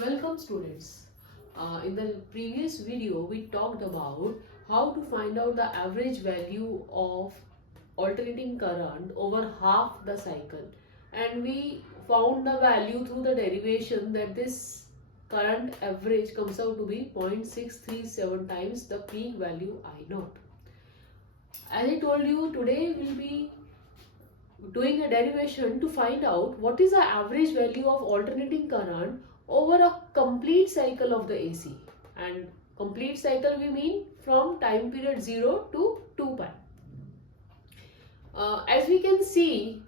Welcome students. In the previous video we talked about how to find out the average value of alternating current over half the cycle, and we found the value through the derivation that this current average comes out to be 0.637 times the peak value I naught. As I told you, today we'll be doing a derivation to find out what is the average value of alternating current over a complete cycle of the AC. And complete cycle we mean from time period 0 to 2 pi. As we can see,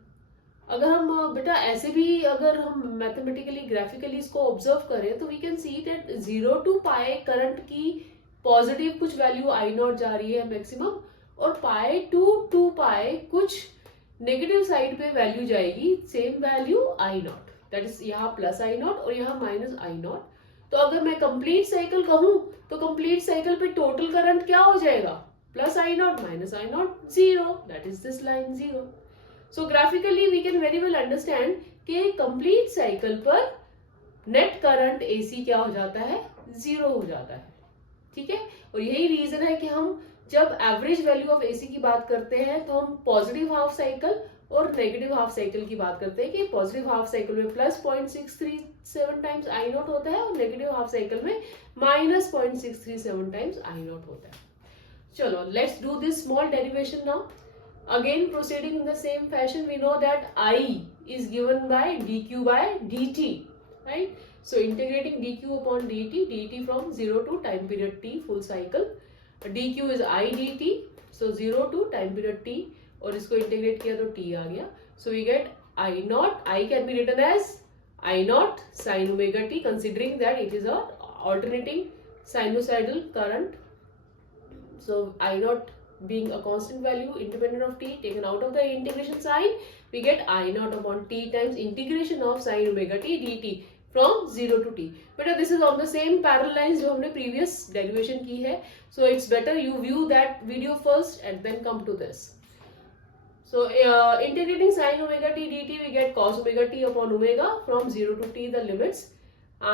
अगर हम बेटा ऐसे भी अगर हम mathematically graphically इसको observe करें तो we can see that 0 to pi current की पॉजिटिव कुछ वैल्यू आई नॉट जा रही है मैक्सिमम, और पाई टू 2 पाई कुछ नेगेटिव साइड पे वैल्यू जाएगी same value I not, that is यहाँ प्लस आई नॉट और यहाँ माइनस आई नॉट. तो अगर मैं कंप्लीट साइकिल कहूँ तो कंप्लीट साइकिल पे टोटल करंट क्या हो जाएगा, plus I naught minus I naught zero, that is this line zero. So graphically we can very well understand कि कंप्लीट साइकिल पर नेट करंट एसी क्या हो जाता है, जीरो हो जाता है. ठीक है, और यही रीजन है कि हम जब एवरेज वैल्यू ऑफ एसी की बात करते हैं तो हम पॉजिटिव हाफ साइकिल और नेगेटिव हाफ साइकिल की बात करते हैं कि पॉजिटिव हाफ साइकिल में प्लस 0.637 टाइम्स आई नॉट होता है और नेगेटिव हाफ साइकिल में माइनस 0.637 टाइम्स आई नॉट होता है. चलो let's do this small derivation now. Again proceeding in the same fashion, we know that I is given by dq by dt, right? So integrating dq upon dt from 0 to time period t full cycle, dq is I dt, so 0 to time period t, और इसको integrate किया तो t आ गया. So we get I naught, I can be written as I naught sin omega t, considering that it is a alternating sinusoidal current. So I naught being a constant value independent of t, taken out of the integration sign, we get I naught upon t times integration of sin omega t dt from 0 to t. But this is on the same parallel lines जो हमने previous derivation की है, so it's better you view that video first and then come to this. So integrating sin omega t dt, we get cos omega t upon omega from 0 to t the limits,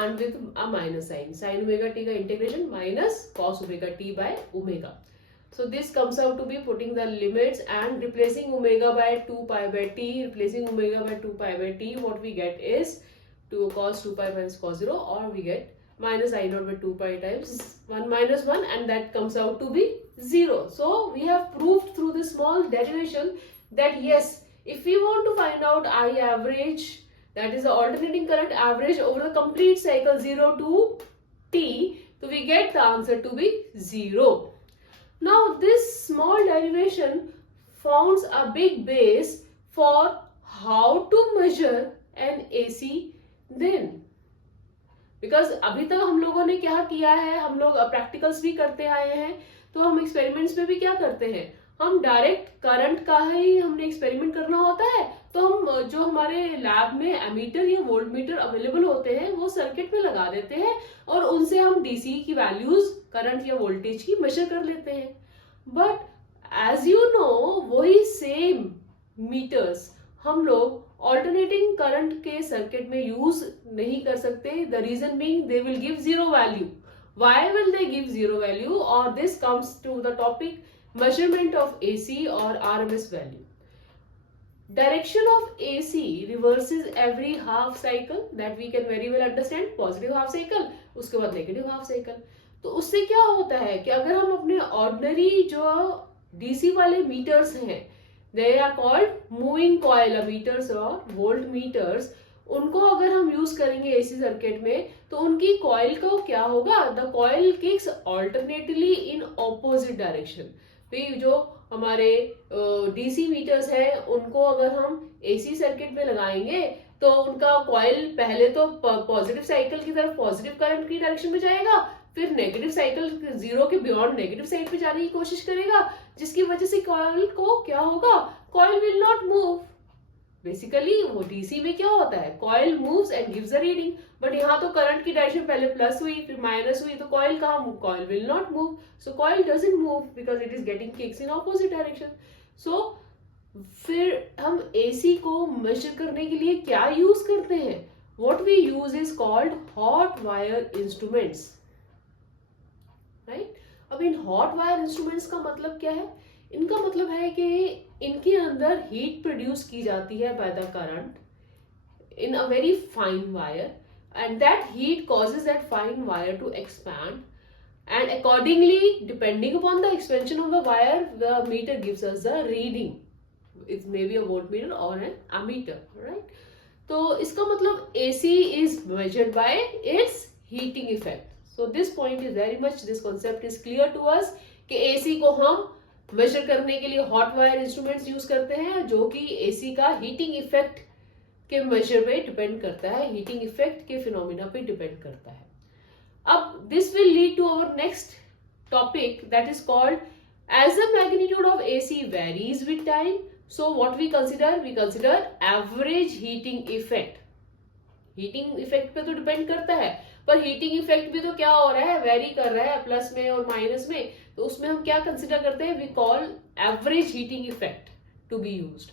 and with a minus sign, sin omega t का integration minus cos omega t by omega. So this comes out to be putting the limits and replacing omega by 2 pi by t, replacing omega by 2 pi by t, what we get is 2 cos 2 pi minus cos 0, or we get minus I naught by 2 pi times 1 minus 1, and that comes out to be 0. So we have proved through this small derivation that yes, if we want to find out I average, that is the alternating current average over the complete cycle 0 to t, so we get the answer to be 0. Now this small derivation forms a big base for how to measure an AC then. Because अभी तक हम लोगों ने क्या किया है, हम लोग प्रैक्टिकल्स भी करते आए हैं, तो हम एक्सपेरिमेंट्स में भी क्या करते हैं, हम डायरेक्ट करंट का ही हमने एक्सपेरिमेंट करना होता है, तो हम जो हमारे लैब में एमीटर या वोल्टमीटर अवेलेबल होते हैं वो सर्किट में लगा देते हैं और उनसे हम डीसी की वैल्यूज करंट या वोल्टेज की मेजर कर लेते हैं. बट एज यू नो वही सेम मीटर्स हम लोग ऑल्टरनेटिंग करंट के सर्किट में यूज नहीं कर सकते. The reason being they will give zero value. Why will they give zero value? और this comes to the topic measurement of AC or RMS value. Direction of AC reverses every half cycle, that we can very well understand. Positive half cycle, उसके बाद negative half cycle. तो उससे क्या होता है कि अगर हम अपने ordinary जो DC वाले meters हैं, they are called moving coil meters और volt meters, उनको अगर हम यूज करेंगे AC सर्किट में तो उनकी कॉइल को क्या होगा, the coil kicks alternately in opposite direction. जो हमारे डीसी मीटर्स हैं उनको अगर हम एसी सर्किट में लगाएंगे तो उनका कॉइल पहले तो पॉजिटिव साइकिल की तरफ पॉजिटिव करंट की डायरेक्शन में जाएगा, फिर नेगेटिव साइकिल जीरो के बियॉन्ड नेगेटिव साइड पे जाने की कोशिश करेगा, जिसकी वजह से कॉइल को क्या होगा, coil will not move. Basically वो डीसी में क्या होता है, coil moves and gives a reading, but यहाँ तो करंट की डायरेक्शन पहले प्लस हुई फिर माइनस हुई, तो कॉइल कहाँ move, coil will not move. So coil doesn't move because it is getting kicks in opposite direction. So फिर हम एसी को मेजर करने के लिए क्या यूज करते हैं, what we use is called hot wire instruments, right? अब इन हॉट वायर इंस्ट्रूमेंट्स का मतलब क्या है? इनका मतलब है कि इनके अंदर हीट प्रोड्यूस की जाती है by the current in a very fine wire, and that heat causes that fine wire to expand, and accordingly depending upon the expansion of the wire the meter gives us the reading. It may be a voltmeter or an ammeter, right? तो इसका मतलब AC is measured by its heating effect. So this point is very much, this concept is clear to us कि AC को हम major करने के लिए hot wire instruments use करते हैं, जो कि AC का हीटिंग इफेक्ट के मेजर पे डिपेंड करता है, हीटिंग इफेक्ट के फिनोमिना पे डिपेंड करता है. अब this will lead to our next topic that is called as the magnitude of AC varies with time, so what we consider average heating effect. Heating effect पे तो depend करता है, पर हीटिंग इफेक्ट भी तो क्या हो रहा है, वेरी कर रहा है प्लस में और माइनस में, तो उसमें हम क्या कंसिडर करते हैं, we call average heating effect to be used.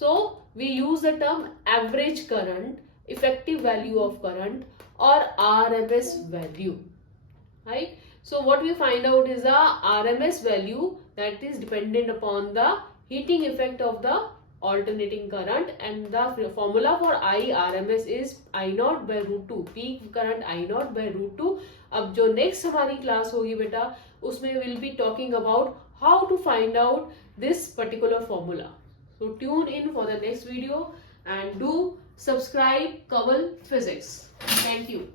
So we use the term average current, effective value of current, or RMS value, right? So what we find out is the RMS value that is dependent upon the heating effect of the alternating current, and the formula for IRMS is I naught by root 2, peak current I naught by root 2. अब जो next हमारी class होगी बेटा, उसमें we'll be talking about how to find out this particular formula. So tune in for the next video and do subscribe Kanwal Physics. Thank you.